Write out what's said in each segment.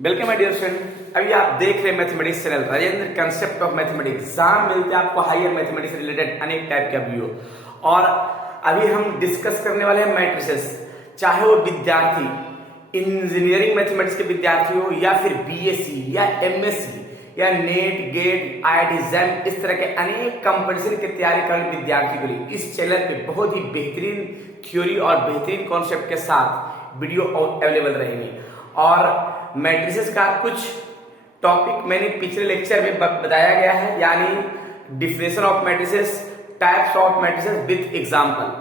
Welcome my dear student. अभी आप देख रहे हैं mathematics channel Rajendra concept of mathematics. Exam मिलते हैं आपको हायर मैथमेटिक्स से रिलेटेड अनेक टाइप का वीडियो। और अभी हम डिस्कस करने वाले हैं मैट्रिसेस, चाहे वो विद्यार्थी इंजीनियरिंग मैथमेटिक्स के विद्यार्थी हो या फिर बीएससी या एमएससी या नेट गेट आईआईटी जैम, इस तरह के अनेक कंपटीशन की तैयारी करने विद्यार्थी के लिए इस चैनल पे बहुत ही बेहतरीन थ्योरी और बेहतरीन कॉन्सेप्ट के साथ वीडियो अवेलेबल रहेंगे। और मैट्रिसेस का कुछ टॉपिक मैंने पिछले लेक्चर में बताया गया है, यानी definition of matrices, types of matrices with example.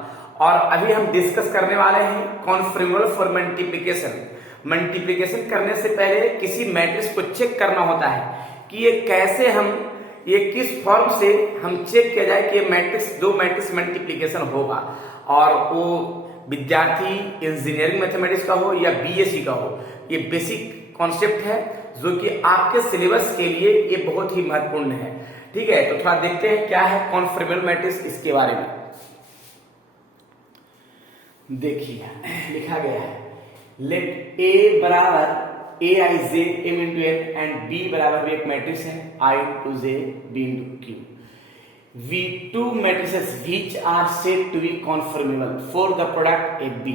और अभी हम डिस्कस करने वाले हैं कॉन्फर्मेबल फॉर मल्टीप्लिकेशन। मल्टीप्लिकेशन करने से पहले किसी मैट्रिक्स को चेक करना होता है कि ये कैसे ये किस फॉर्म से हम चेक किया जाए कि ये मैट्रिक्स दो मैट्रिक्स मल्टीप्लिकेशन होगा। और वो विद्यार्थी इंजीनियरिंग मैथमेटिक्स का हो या बीएससी का हो, ये बेसिक कॉन्सेप्ट है जो कि आपके सिलेबस के लिए ये बहुत ही महत्वपूर्ण है। ठीक है, तो थोड़ा देखते हैं क्या है कॉन्फर्मेबल मैट्रिक्स, इसके बारे में देखिए। लिखा गया है लेट ए बराबर A I J M into N and B बराबर भी एक मैट्रिक्स है I into J B into Q. We two matrices which are said to be conformable for the product AB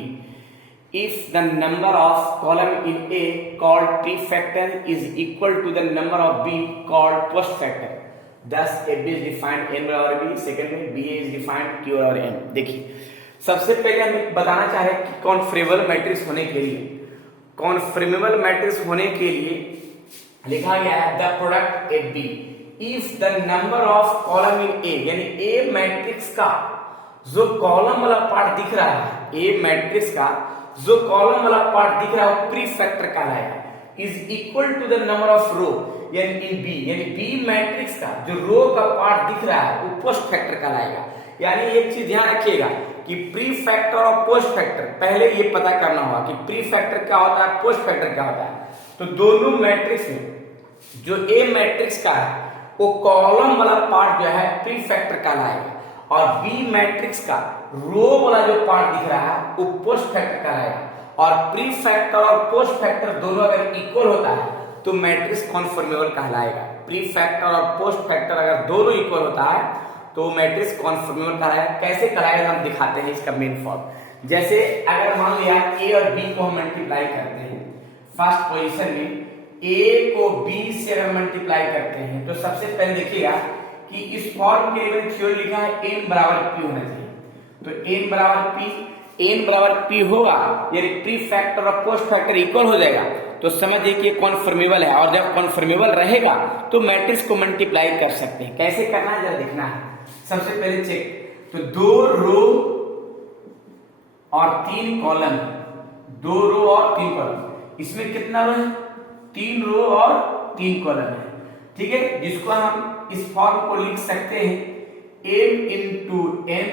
if the number of column in A called prefactor is equal to the number of B called postfactor. Thus AB is defined N बराबर B, second में BA is defined Q बराबर N। देखिए, सबसे पहले हम बताना चाह रहे हैं कि कॉन्फर्मेबल मैट्रिक्स होने के लिए लिखा गया है the product AB if the number of column in A, यानी ए मैट्रिक्स का जो कॉलम वाला पार्ट दिख रहा है, ए मैट्रिक्स का जो कॉलम वाला पार्ट दिख रहा है वो प्रीफैक्टर कहलाएगा, is equal to the number of row, यानी इन बी, यानी बी मैट्रिक्स का जो रो का पार्ट दिख रहा है वो पोस्ट फैक्टर कहलाएगा। यानी एक चीज ध्यान रखिएगा कि प्रीफैक्टर और पोस्ट फैक्टर, पहले ये पता करना होगा कि प्रीफैक्टर क्या होता है, पोस्ट फैक्टर क्या होता है। तो दोनों मैट्रिक्स में जो ए मैट्रिक्स का है वो कॉलम वाला पार्ट जो है प्रीफैक्टर कहलाएगा और बी मैट्रिक्स का रो वाला जो पार्ट दिख रहा है वो पोस्ट फैक्टर कहलाएगा। और प्रीफैक्टर और पोस्ट फैक्टर दोनों अगर इक्वल होता है तो मैट्रिक्स कॉन्फर्मेबल कहलाएगा। प्रीफैक्टर और पोस्ट फैक्टर अगर दोनों इक्वल होता है तो मैट्रिक्स कॉन्फर्मेबल कहलाएगा। कैसे कहलाएगा हम दिखाते हैं इसका मेन फॉर्म। जैसे अगर मान लिया ए और बी को हम मल्टीप्लाई करते हैं, फर्स्ट पोजीशन में ए को बी से अगर मल्टीप्लाई करते हैं तो सबसे पहले देखिएगा कि इस फॉर्म के लिए थ्योरी लिखा है n बराबर p होना चाहिए। तो n बराबर p होगा, यानी प्रीफैक्टर और पोस्ट फैक्टर इक्वल हो जाएगा तो समझिए कि ये कॉन्फर्मेबल है। और जब कॉन्फर्मेबल रहेगा तो मैट्रिक्स को मल्टीप्लाई कर सकते हैं। कैसे करना है जरा देखना है। सबसे पहले चेक, तो दो रो और तीन कॉलम, दो रो और तीन कॉलम, इसमें कितना रो है, तीन रो और तीन कॉलम है। ठीक है, जिसको हम इस फॉर्म को लिख सकते हैं m इंटू n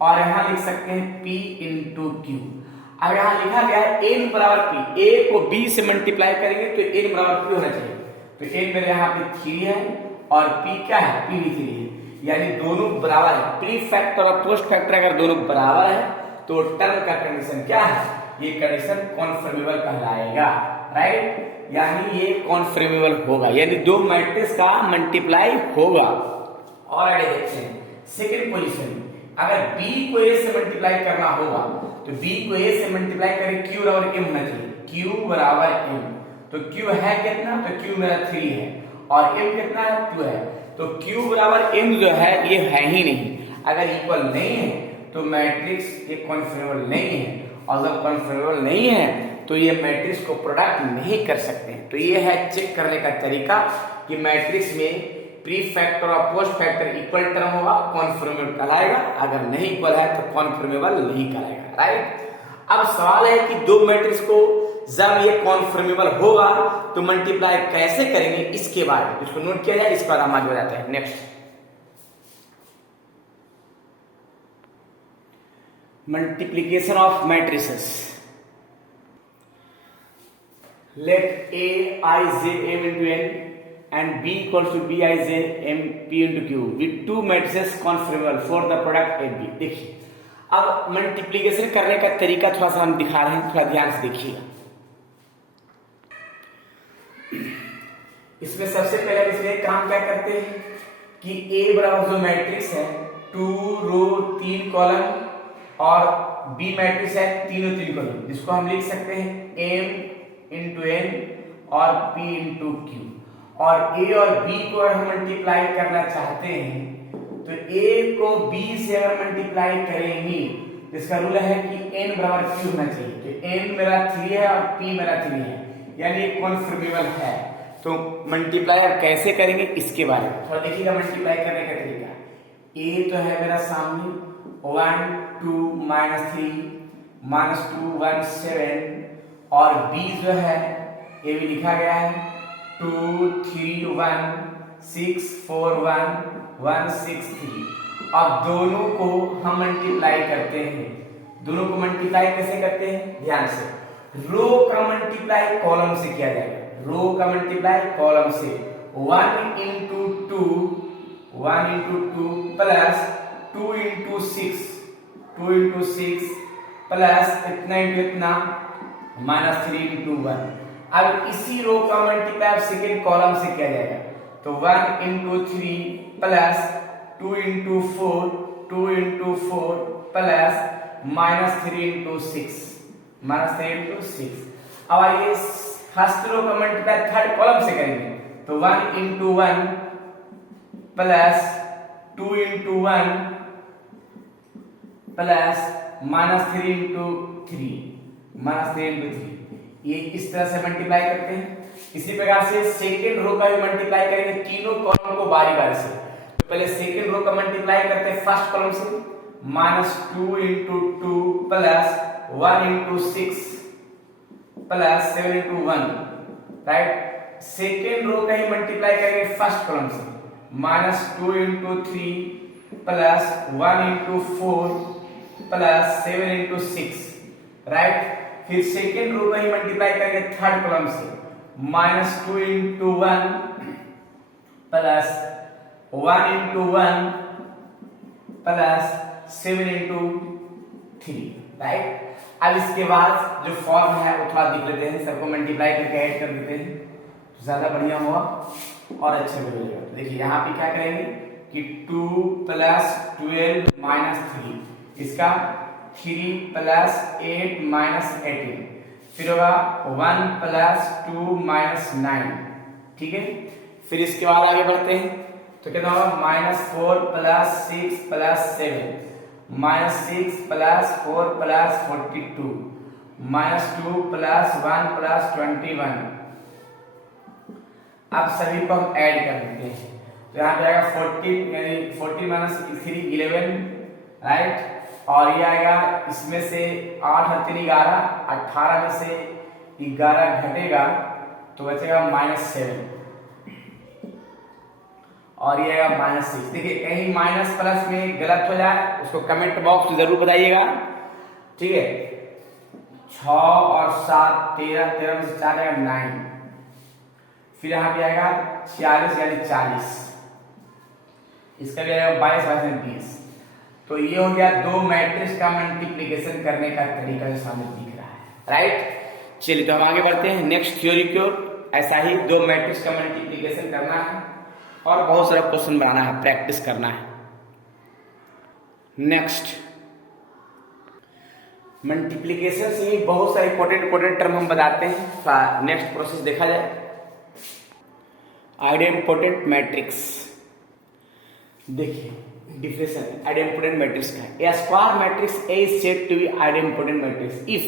और यहां लिख सकते हैं p इंटू क्यू। अब यहां लिखा गया है n बराबर p, a को b से मल्टीप्लाई करेंगे तो n बराबर p होना चाहिए। तो n मेरे यहाँ पे 3 है और p क्या है, p भी 3 है, यानी दोनों बराबर है। प्रीफैक्टर और पोस्ट फैक्टर अगर दोनों बराबर है तो टर्म का कंडीशन क्या है, ये कंडीशन कॉन्फर्मेबल कहलाएगा। राइट, यानी ये कॉन्फर्मेबल होगा, यानी दो मैट्रिक्स का मल्टीप्लाई होगा। और आगे देखते हैं सेकंड पोजीशन में, अगर b को a से मल्टीप्लाई करना होगा तो b को a से मल्टीप्लाई करें q बराबर m होना चाहिए, q बराबर m। तो q है कितना, तो q मेरा 3 है और m कितना है, 2 है। तो q बराबर m जो है ये है ही नहीं, अगर इक्वल नहीं है तो मैट्रिक्स ये कॉन्फर्मेबल नहीं है। और जब कॉन्फर्मेबल नहीं है तो ये मैट्रिक्स को प्रोडक्ट नहीं कर सकते। तो ये है चेक करने का तरीका कि मैट्रिक्स में प्रीफैक्टर और पोस्ट फैक्टर इक्वल टर्म होगा, कॉन्फर्मेबल कहलाएगा, अगर नहीं इक्वल है तो कॉन्फर्मेबल नहीं कहलाएगा। राइट, अब सवाल है कि दो मैट्रिक्स को जब ये कॉन्फर्मेबल होगा तो मल्टीप्लाई कैसे करेंगे, इसके बाद इसको नोट किया जाए, इसके बाद हम आगे बढ़ाते हैं। Next, multiplication of matrices. Let a I j m into n and b equals to b I j m p into q with two matrices conformable for the product ab। देखिए, अब मल्टीप्लिकेशन करने का तरीका थोड़ा सा हम दिखा रहे हैं, थोड़ा ध्यान से देखिएगा। इसमें सबसे पहले इसमें काम क्या करते हैं कि ए बराबर जो मैट्रिक्स है 2 रो 3 कॉलम और बी मैट्रिक्स है 3 रो 3 कॉलम, जिसको हम लिख सकते हैं m इंटू n और p इंटू q। और a और b को अगर हम मल्टीप्लाई करना चाहते हैं तो a को b से अगर मल्टीप्लाई करेंगे, इसका रूल है कि n बराबर q होना चाहिए। तो n मेरा 3 है और p मेरा 3 है, यानी कॉन्फर्मेबल है। तो मल्टीप्लाई कैसे करेंगे इसके बारे में थोड़ा देखिएगा। मल्टीप्लाई करने का तरीका, a तो है मेरा सामने 1 2 -3 -2 1 7 और b जो है ये भी लिखा गया है 2 3 1 6 4 1 1 6 3। अब दोनों को हम मल्टीप्लाई करते हैं। दोनों को मल्टीप्लाई कैसे करते हैं, ध्यान से। रो का मल्टीप्लाई कॉलम से किया जाएगा। रो का मल्टीप्लाई कॉलम से 1 इंटू 2 प्लस 2 इंटू 6 प्लस इतना इंटू इतना -3 इंटू 1। अब इसी रो का मल्टीप्लाई सेकेंड कॉलम से किया जाएगा। तो 1 into 3 plus 2 into 4 plus -3 into 6। अब आइए फर्स्ट रो का मल्टीप्लाई थर्ड कॉलम से करेंगे। तो 1 into 1 plus 2 into 1 plus -3 into 3 ये इस तरह से मल्टीप्लाई करते हैं। इसी प्रकार से सेकेंड रो का भी मल्टीप्लाई करेंगे तीनों कॉलम को बारी बारी से। तो पहले सेकेंड रो का मल्टीप्लाई करते हैं फर्स्ट कॉलम से -2 into 2 plus 1 into 6 plus 7 into 1, right. Second row का ही मल्टीप्लाई करेंगे फर्स्ट कॉलम से -2 into 3 plus 1 into 4 plus 7 into 6, right. फिर सेकेंड रो का ही मल्टीप्लाई करेंगे थर्ड कॉलम से -2 into 1 plus 1 into 1 plus 7 into 3, right. अब इसके बाद जो फॉर्म है वो थोड़ा लिख लेते हैं, सबको मल्टीप्लाई करके ऐड कर देते हैं तो ज्यादा बढ़िया होगा और अच्छा भी हो जाएगा। देखिए यहाँ पे क्या करेंगे कि 2 प्लस 12 -3, इसका 3 प्लस 8 -18, फिर होगा 1 प्लस 2 -9, ठीक है। फिर इसके बाद आगे बढ़ते हैं तो कितना होगा -4 plus 6 plus 7 -6 plus 4 plus 42 -2 plus 1 plus 21। अब सभी को हम ऐड कर देते हैं तो यहाँ पे आएगा 40 यानी 40 - 3 11, राइट। और ये आएगा इसमें से 8 और 3 11, 18 में से 11 घटेगा तो बचेगा -7 और ये आएगा -6। देखिए कहीं माइनस प्लस में गलत हो जाए उसको कमेंट बॉक्स में जरूर बताइएगा, ठीक है। 6 और 7 13, 13 में से 4 आएगा 9, फिर यहाँ पे आएगा 46 यानी 40, इसका भी आएगा 22 22 20। तो ये हो गया दो मैट्रिक्स का मल्टीप्लिकेशन करने का तरीका जो सामने दिख रहा है, राइट। चलिए तो हम आगे बढ़ते हैं नेक्स्ट थ्योरी की ओर। ऐसा ही दो मैट्रिक्स का मल्टीप्लिकेशन करना है और बहुत सारा क्वेश्चन बनाना है, प्रैक्टिस करना है। नेक्स्ट मल्टीप्लिकेशन से ही बहुत सारे इंपॉर्टेंट टर्म हम बताते हैं। नेक्स्ट प्रोसेस देखा जाए, आइडेम्पोटेंट मैट्रिक्स। देखिए डिफिनेशन आइडेम्पोटेंट मैट्रिक्स का, A square matrix A is said to be idempotent matrix if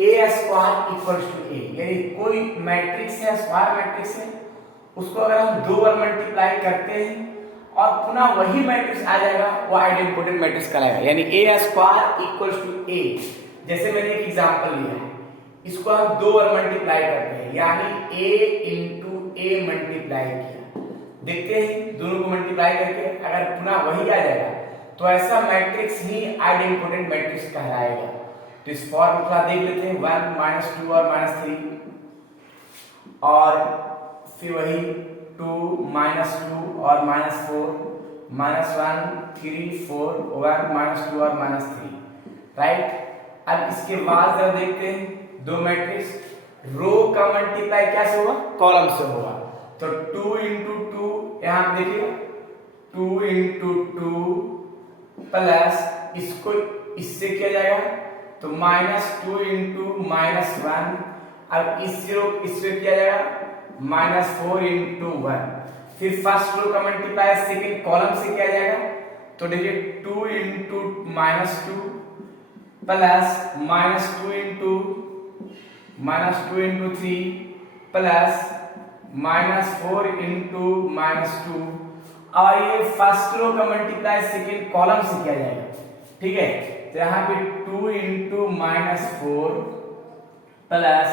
A square equals to A. यानी कोई मैट्रिक्स है, स्क्वायर मैट्रिक्स है, उसको अगर हम 2 बार मल्टीप्लाई करते हैं और पुनः वही मैट्रिक्स आ जाएगा, वो आइडेम्पोटेंट मैट्रिक्स कहलाएगा। यानी ए स्क्वायर इक्वल्स टू ए। जैसे मैंने एक एग्जांपल लिया है, इसको हम 2 बार मल्टीप्लाई करते हैं यानी ए इंटू ए मल्टीप्लाई किया। देखते हैं दोनों को मल्टीप्लाई करके अगर पुनः वही आ जाएगा तो ऐसा मैट्रिक्स ही आइडेम्पोटेंट मैट्रिक्स कहलाएगा। तो इस फॉर्म को देख लेते हैं 1 -2 और -3 और फिर वही 2 -2 और -4 -1 3 4 1 -2 और -3, राइट। अब इसके बाद जब देखते हैं दो मैट्रिक्स रो का मल्टीप्लाई क्या से होगा, कॉलम से होगा। तो 2 इंटू 2 यहां देखिए 2 इंटू 2 प्लस इसको इससे किया जाएगा तो -2 इंटू -1, अब इससे किया जाएगा -4 इंटू 1। फिर फर्स्ट रो का मल्टीप्लाई सेकेंड कॉलम से किया जाएगा तो देखिए 2 into -2 plus -2 into 3 plus -4 into -2। और ये फर्स्ट रो का मल्टीप्लाई सेकेंड कॉलम से किया जाएगा, ठीक है। तो यहाँ पे 2 into -4 plus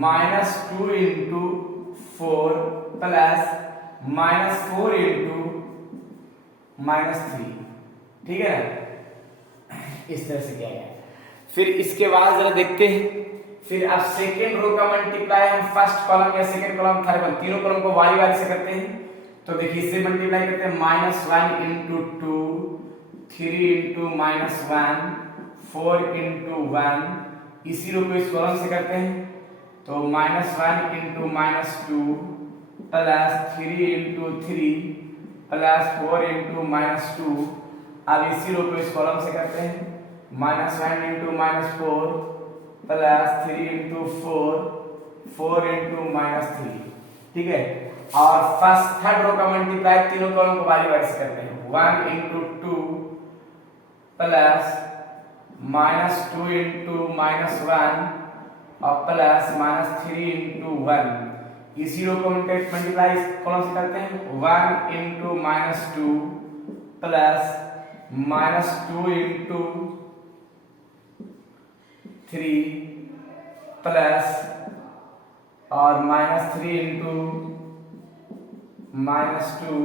-2 into 4 plus -4 into -3, ठीक है ना, इस तरह से किया गया। फिर इसके बाद जरा देखते हैं, फिर अब सेकेंड रो का मल्टीप्लाई हम फर्स्ट कॉलम या सेकेंड कॉलम थर्ड कॉलम तीनों कॉलम को वारी वारी से करते हैं। तो देखिए इससे मल्टीप्लाई करते हैं -1 इंटू 2, 3 इंटू -1, 4 इंटू 1, इसी रो को इस कॉलम से करते हैं तो -1 into -2 plus 3 into 3 plus 4 into -2। अब इसी रो को इस कॉलम से करते हैं -1 इंटू -4 प्लस 3 इंटू 4 इंटू -3, ठीक है। और फर्स्ट थर्ड रो का मल्टीप्लाई तीनों कॉलम को बारी बारी से करते हैं 1 इंटू 2 प्लस -2 इंटू -1 और प्लस -3 इंटू 1। इसी रो को मल्टीप्लाई कॉलम से करते हैं 1 इंटू -2 प्लस -2 इंटू 3 प्लस और -3 इंटू -2।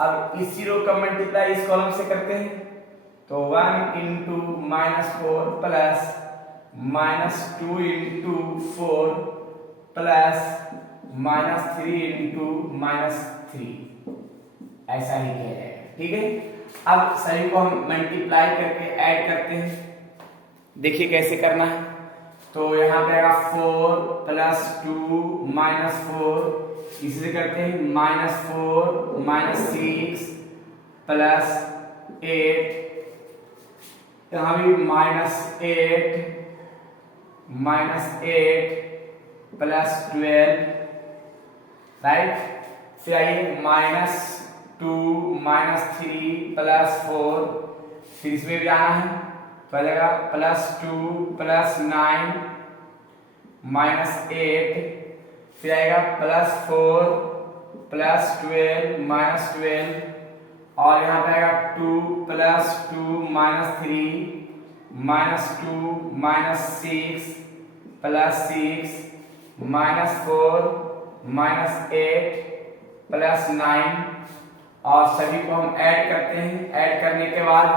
अब इसी रो का मल्टीप्लाई इस कॉलम से करते हैं तो 1 into -4 plus -2 into 4 plus -3 into -3, ऐसा ही किया जाएगा, ठीक है। अब सभी को हम मल्टीप्लाई करके ऐड करते हैं, देखिए कैसे करना है। तो यहाँ पे आएगा 4 प्लस 2 -4, इसे करते हैं -4 -6 प्लस 8, यहाँ भी -8 प्लस 12, राइट। फिर आइए -2 -3 प्लस 4, फिर इसमें भी आना है तो आ जाएगा +2 प्लस 9 -8, फिर आएगा +4 प्लस 12 -12, और यहाँ पे आएगा 2 प्लस 2 -3 -2 -6 प्लस 6 -4 -8 प्लस 9, और सभी को हम ऐड करते हैं। ऐड करने के बाद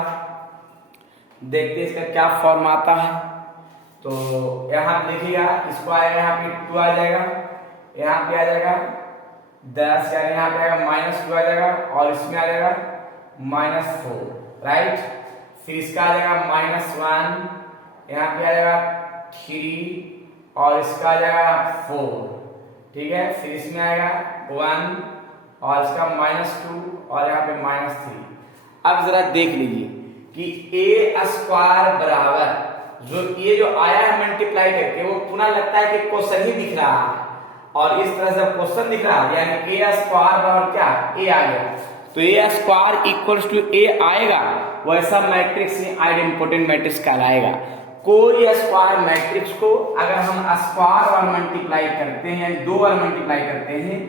देखते हैं इसका क्या फॉर्म आता है। तो यहाँ देखिएगा, इसको आएगा यहाँ पे 2 आ जाएगा, यहाँ पे आ जाएगा 10, यानी यहाँ पे आएगा -2 आ जाएगा, और इसमें आ जाएगा -4, राइट। फिर इसका आ जाएगा -1, यहाँ पे आ जाएगा 3, और इसका आ जाएगा 4, ठीक है। फिर इसमें आएगा 1, और इसका -2, और यहाँ पे -3। अब जरा देख लीजिए कि a स्क्वायर बराबर जो आया है मल्टीप्लाई करके, वो पुनः लगता है कि क्वेश्चन ही दिख रहा है, और इस तरह से क्वेश्चन दिख रहा है, यानी a स्क्वायर बराबर क्या a आ गया। तो a square equals to a आएगा, वैसा मैट्रिक्स ही आइडेंटिटी मैट्रिक्स कहलाएगा। कोई स्क्वायर मैट्रिक्स को अगर हम स्क्वायर और मल्टीप्लाई करते हैं, 2 बार मल्टीप्लाई करते हैं,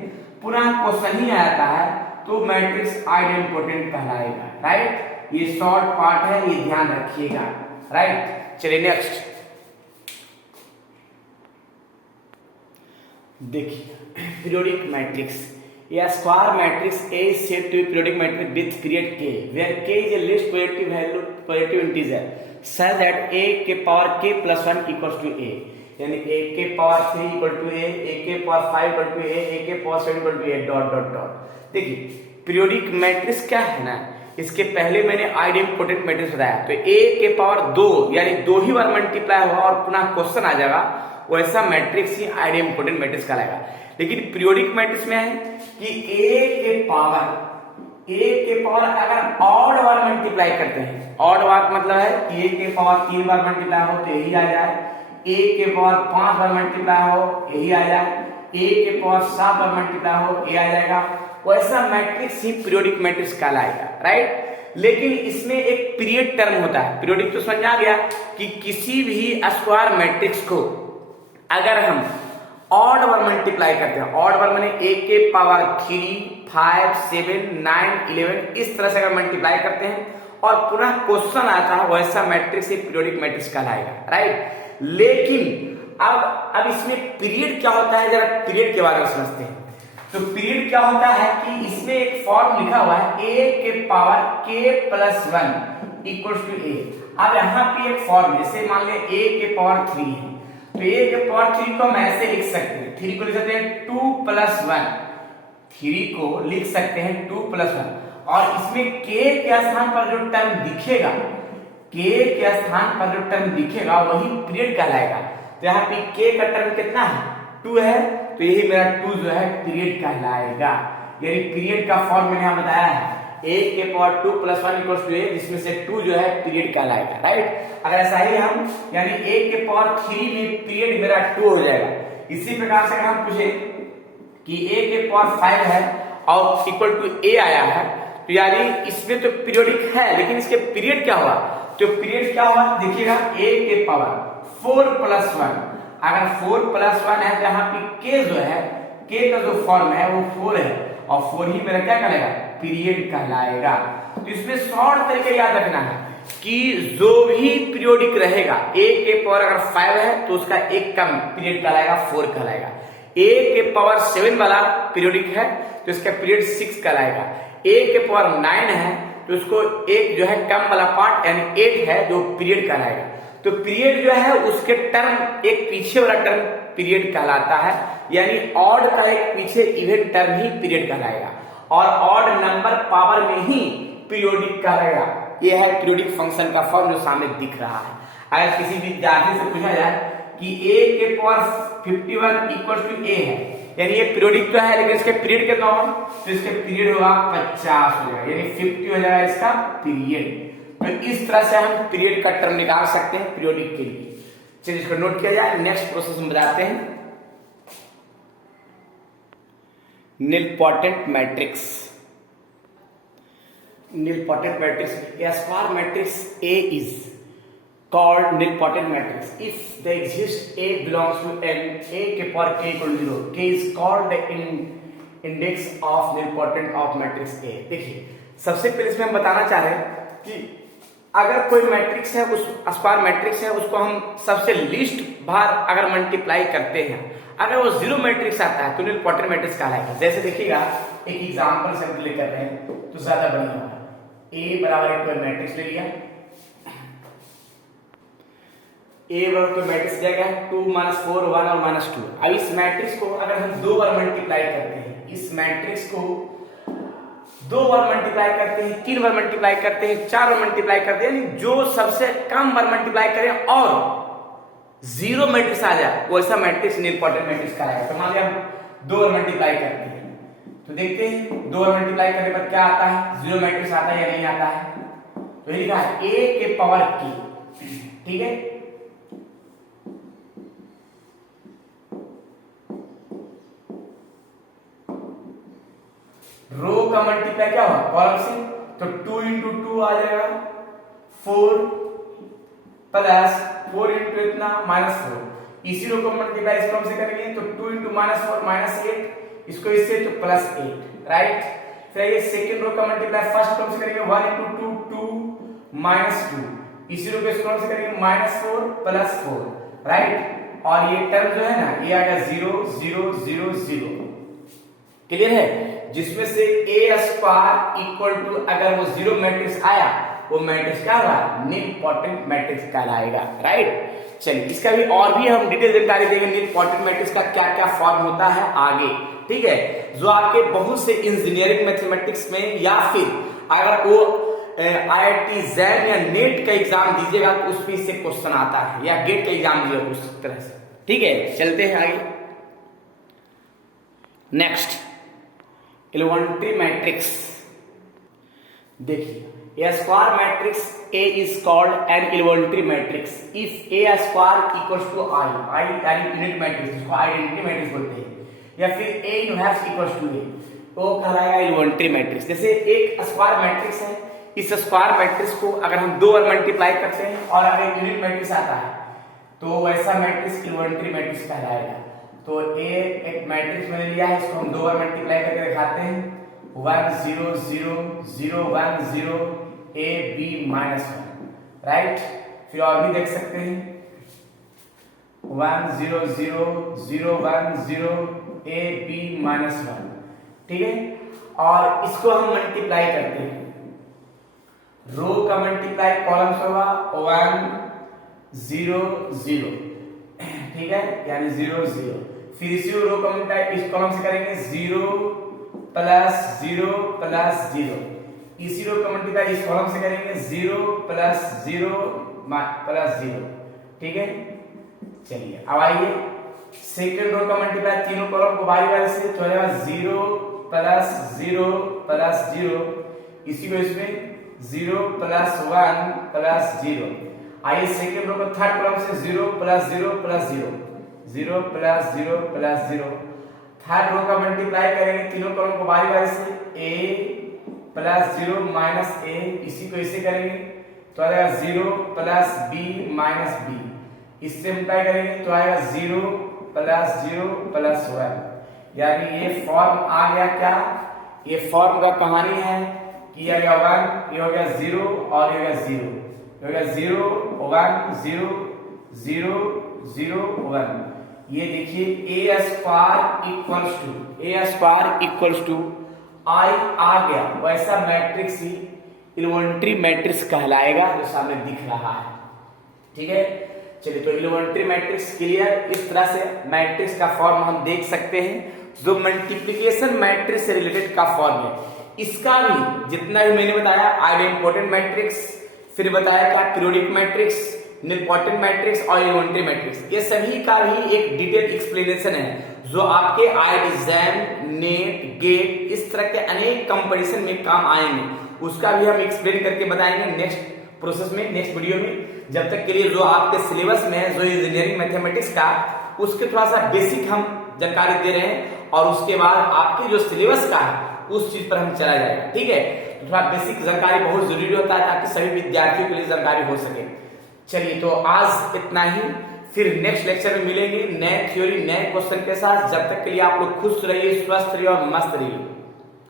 पुनः क्वेश्चन ही आता है, तो मैट्रिक्स आइडेंटिटी कहलाएगा, राइट। ये शॉर्ट पार्ट है, ये ध्यान रखिएगा, राइट। चलिए नेक्स्ट देखिए, periodic matrix. A square matrix A is said to be periodic matrix with period k, where k is a least positive integer such that a के power k plus 1 equals to a, यानी a के power 3 equal to a के power 5 equal to a के power 7 equal to a dot dot dot. देखिए periodic matrix क्या है ना, इसके पहले मैंने आइडेंटिटी मैट्रिक्स बताया, तो a के पावर 2 यानी 2 ही बार मल्टीप्लाई हुआ और पुनः क्वेश्चन आ जाएगा, वैसा मैट्रिक्स ही आइडेम्पोटेंट मैट्रिक्स कहलाएगा। लेकिन पीरियोडिक मैट्रिक्स में है कि ए के पावर अगर ऑड बार मल्टीप्लाई करते हैं, ऑड बार मतलब है कि ए के पावर 3 बार मल्टीप्लाई हो तो यही आ जाए, ए के पावर 5 बार मल्टीप्लाई हो यही आ जाए, ए के पावर 7 बार मल्टीप्लाई हो ये आ जाएगा, वैसा मैट्रिक्स ही पीरियोडिक मैट्रिक्स कहलाएगा, राइट। लेकिन इसमें एक पीरियड टर्म होता है। पीरियोडिक तो समझ आ गया कि किसी भी स्क्वायर मैट्रिक्स को अगर हम ऑड बार मल्टीप्लाई करते हैं, ऑड बार माने ए के पावर 3, 5, 7, 9, 11 इस तरह से अगर मल्टीप्लाई करते हैं और पुनः क्वेश्चन आता है, वैसा मैट्रिक्स ही पीरियोडिक मैट्रिक्स कहलाएगा, राइट। लेकिन अब इसमें पीरियड क्या होता है, जरा पीरियड के बारे में समझते हैं। तो पीरियड क्या होता है कि इसमें एक फॉर्म लिखा हुआ है a के power k plus 1 equal to a। अब यहाँ पे एक फॉर्म, जैसे मान लें a के पावर 3 है, तो a के पावर 3 को हम ऐसे लिख सकते हैं, 3 को लिख सकते हैं 2 प्लस 1, 3 को लिख सकते हैं 2 प्लस 1, और इसमें k के स्थान पर जो टर्म दिखेगा, k के स्थान पर जो टर्म दिखेगा वही पीरियड कहलाएगा। तो यहाँ पे k का टर्म कितना है, 2 है, तो यही मेरा 2 जो है पीरियड कहलाएगा। यानी पीरियड का फॉर्म मैंने यहाँ बताया है a के power 2 plus 1 equal to a, जिसमें से 2 जो है पीरियड कहलाएगा, राइट। अगर ऐसा ही हम यानी a के पावर 3 में पीरियड मेरा 2 हो जाएगा। इसी प्रकार से अगर हम पूछे कि a के पावर 5 है और इक्वल टू a आया है, तो यानी इसमें तो पीरियोडिक है, लेकिन इसके पीरियड क्या हुआ, तो पीरियड क्या हुआ देखिएगा, a के पावर 4 प्लस 1, अगर 4 प्लस 1 है तो यहाँ पे k जो है, k का जो फॉर्म है वो 4 है, और 4 ही मेरा क्या कहलाएगा, पीरियड कहलाएगा। तो इसमें शॉर्ट तरीके याद रखना है कि जो भी पीरियोडिक रहेगा, a के पावर अगर 5 है तो उसका एक कम पीरियड कहलाएगा, 4 कहलाएगा। a के पावर 7 वाला पीरियोडिक है तो इसका पीरियड 6 कहलाएगा। a के पावर 9 है तो उसको एक जो है कम वाला पार्ट यानी 8 है जो पीरियड कहलाएगा। तो पीरियड जो है उसके टर्म एक पीछे वाला टर्म पीरियड कहलाता है, यानी ऑड का एक पीछे इवन टर्म ही पीरियड कहलाएगा, और ऑड नंबर पावर में ही पीरियोडिक कहलाएगा। यह है पीरियोडिक फंक्शन का फॉर्म जो सामने दिख रहा है। अगर किसी विद्यार्थी से पूछा जाए कि a के पावर 51 इक्वल टू a है, यानी ये पीरियोडिक तो है लेकिन इसके पीरियड कितना होगा, तो इसके पीरियड होगा 50 हो जाएगा, यानी 50 हो जाएगा इसका पीरियड। तो इस तरह से हम पीरियड का टर्म निकाल सकते हैं पीरियोडिक के लिए। चलिए इसको नोट किया जाए। नेक्स्ट प्रोसेस हम बताते हैं, nilpotent matrix. nilpotent matrix, a square matrix A is called nilpotent matrix if the exist A belongs to n, A के power k equal to 0, k is called the index of nilpotent of matrix A। देखिए सबसे पहले इसमें हम बताना चाह रहे हैं कि अगर कोई मैट्रिक्स है, उस स्क्वायर मैट्रिक्स है, उसको हम सबसे लीस्ट बार अगर मल्टीप्लाई करते हैं, अगर वो 0 मैट्रिक्स आता है तो nilpotent मैट्रिक्स कहलाएगा। जैसे देखिएगा एक एग्जांपल से हम प्ले कर रहे हैं तो ज्यादा बढ़िया होगा। A बराबर एक कोई मैट्रिक्स ले लिया, A बराबर कोई मैट्रिक्स दिया गया 2 - 4 1 और -2। अब इस मैट्रिक्स को अगर हम 2 बार मल्टीप्लाई करते हैं, इस मैट्रिक्स को 2 बार मल्टीप्लाई करते हैं, 3 बार मल्टीप्लाई करते हैं, 4 बार मल्टीप्लाई करते हैं, जो सबसे कम बार मल्टीप्लाई करें और 0 मैट्रिक्स आ जाए वैसा मैट्रिक्स nilpotent मैट्रिक्स कहलाएगा। तो मान लिया हम 2 बार मल्टीप्लाई करते हैं, तो देखते हैं 2 बार मल्टीप्लाई करने पर क्या आता है, 0 मैट्रिक्स आता है या नहीं आता है। तो ये लिखा है a के पावर k, ठीक है। रो का मल्टीप्लाई क्या होगा, कॉलम से, तो 2 × 2 आ जाएगा 4 प्लस 4 × इतना -4। इसी रो को मल्टीप्लाई इस क्रम से करेंगे तो 2 × -4 -8, इसको इससे तो +8, राइट। फिर ये सेकंड रो का मल्टीप्लाई फर्स्ट क्रम से करेंगे 1 × 2 2 -2, इसी रो को इस क्रम से करेंगे -4 +4, राइट। और ये टर्म जो है ना ये आ गया 0 0 0 0, क्लियर है। जिसमें से a स्क्वायर इक्वल टू अगर वो 0 मैट्रिक्स आया वो मैट्रिक्स क्या होगा, nilpotent मैट्रिक्स कहलाएगा, राइट। चलिए इसका भी और भी हम डिटेल जानकारी देंगे, nilpotent मैट्रिक्स का क्या क्या फॉर्म होता है आगे, ठीक है। जो आपके बहुत से इंजीनियरिंग मैथमेटिक्स में या फिर अगर वो IIT जैम या नेट का एग्जाम दीजिएगा तो उसमें से क्वेश्चन आता है, या गेट का एग्जाम दीजिएगा उस तरह से, ठीक है, चलते हैं आगे। Next, elementary matrix. देखिए, A square matrix A is called an elementary matrix if A square equals to I यानी यूनिट मैट्रिक्स, जिसको आइडेंटिटी मैट्रिक्स बोलते हैं, या फिर A inverse equals to A, वो कहलाएगा एलिमेंट्री मैट्रिक्स। जैसे एक स्क्वायर मैट्रिक्स है, इस स्क्वायर मैट्रिक्स को अगर हम दो बार मल्टीप्लाई करते हैं और अगर एक यूनिट मैट्रिक्स आता है तो वैसा मैट्रिक्स एलिमेंट्री मैट्रिक्स कहलाएगा। तो एक मैट्रिक्स मैंने लिया है, इसको हम दो बार मल्टीप्लाई करके दिखाते हैं, 1 0 0 0 1 0 A B -1, राइट। फिर और भी देख सकते हैं, 1 0 0 0 1 0 A B -1, ठीक है। और इसको हम मल्टीप्लाई करते हैं, रो का मल्टीप्लाई कॉलम से होगा 1 0 0, ठीक है, यानी 0 0। फिर इसी रो का मल्टीप्लाई इस कॉलम से करेंगे 0 प्लस 0 प्लस 0, इसी रो का मल्टीप्लाई इस कॉलम से करेंगे 0 प्लस 0 प्लस 0, ठीक है। चलिए अब आइए सेकंड रो का मल्टीप्लाई तीनों कॉलम को बारी बारी से, तो हो जाएगा 0 प्लस 0 प्लस 0, इसी को इसमें 0 प्लस 1 प्लस 0। आइए सेकंड रो का थर्ड कॉलम से 0 plus 0 plus 0, 0 plus 0 plus 0। Third row का मल्टीप्लाई करेंगे तीनों कॉलम को बारी बारी से, A प्लस 0 माइनस A, इसी को इसे करेंगे तो आएगा 0 प्लस B माइनस B, इससे मल्टीप्लाई करेंगे तो आएगा 0 प्लस 0 प्लस 1। यानी ये फॉर्म आ गया क्या, ये फॉर्म का कहानी है कि ये हो गया 1, ये हो गया 0 और ये हो गया 0, ये हो गया 0 1 0 0 0 1। ये देखिए A square equals to I आ गया, वैसा मैट्रिक्स ही एलिमेंट्री मैट्रिक्स कहलाएगा जो सामने दिख रहा है, ठीक है। चलिए, तो एलिमेंट्री मैट्रिक्स क्लियर। इस तरह से मैट्रिक्स का फॉर्म हम देख सकते हैं, जो मल्टीप्लिकेशन मैट्रिक्स से रिलेटेड का फॉर्म है। इसका भी जितना भी मैंने बताया, आइडेंटिटी मैट्रिक्स, फिर बताया क्या पीरियोडिक मैट्रिक्स, निलपोटेंट मैट्रिक्स और एलिमेंट्री मैट्रिक्स, ये सभी का भी एक डिटेल एक्सप्लेनेशन है जो आपके एग्जाम, नेट, गेट, इस तरह के अनेक कंपटीशन में काम आएंगे। उसका भी हम एक्सप्लेन करके बताएंगे नेक्स्ट प्रोसेस में, नेक्स्ट वीडियो में। जब तक के लिए जो आपके सिलेबस में है, जो इंजीनियरिंग मैथमेटिक्स का, उसके थोड़ा सा बेसिक हम जानकारी दे रहे हैं, और उसके बाद आपके जो सिलेबस का है उस चीज पर हम चला जाएगा, ठीक है। तो थोड़ा बेसिक जानकारी बहुत जरूरी होता है ताकि सभी विद्यार्थियों के लिए जानकारी हो सके। चलिए, तो आज इतना ही, फिर नेक्स्ट लेक्चर में मिलेंगे नए थ्योरी, नए क्वेश्चन के साथ। जब तक के लिए आप लोग खुश रहिए, स्वस्थ रहिए और मस्त रहिए,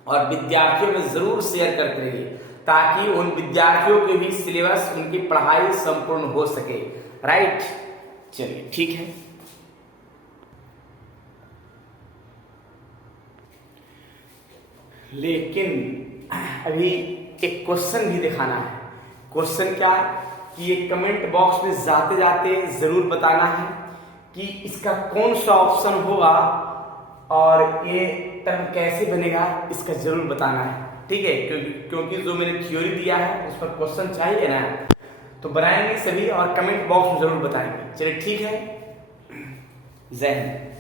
और विद्यार्थियों में जरूर शेयर करते रहिए ताकि उन विद्यार्थियों के भी सिलेबस, उनकी पढ़ाई संपूर्ण हो सके, राइट। चलिए, ठीक है। लेकिन अभी एक क्वेश्चन भी दिखाना है। क्वेश्चन क्या कि ये कमेंट बॉक्स में जाते जाते जरूर बताना है कि इसका कौन सा ऑप्शन होगा और ये टर्म कैसे बनेगा, इसका जरूर बताना है, ठीक है। क्योंकि जो मैंने थ्योरी दिया है उस पर क्वेश्चन चाहिए ना, तो बनाएंगे सभी और कमेंट बॉक्स में जरूर बताएंगे। चलिए, ठीक है। जय हिंद।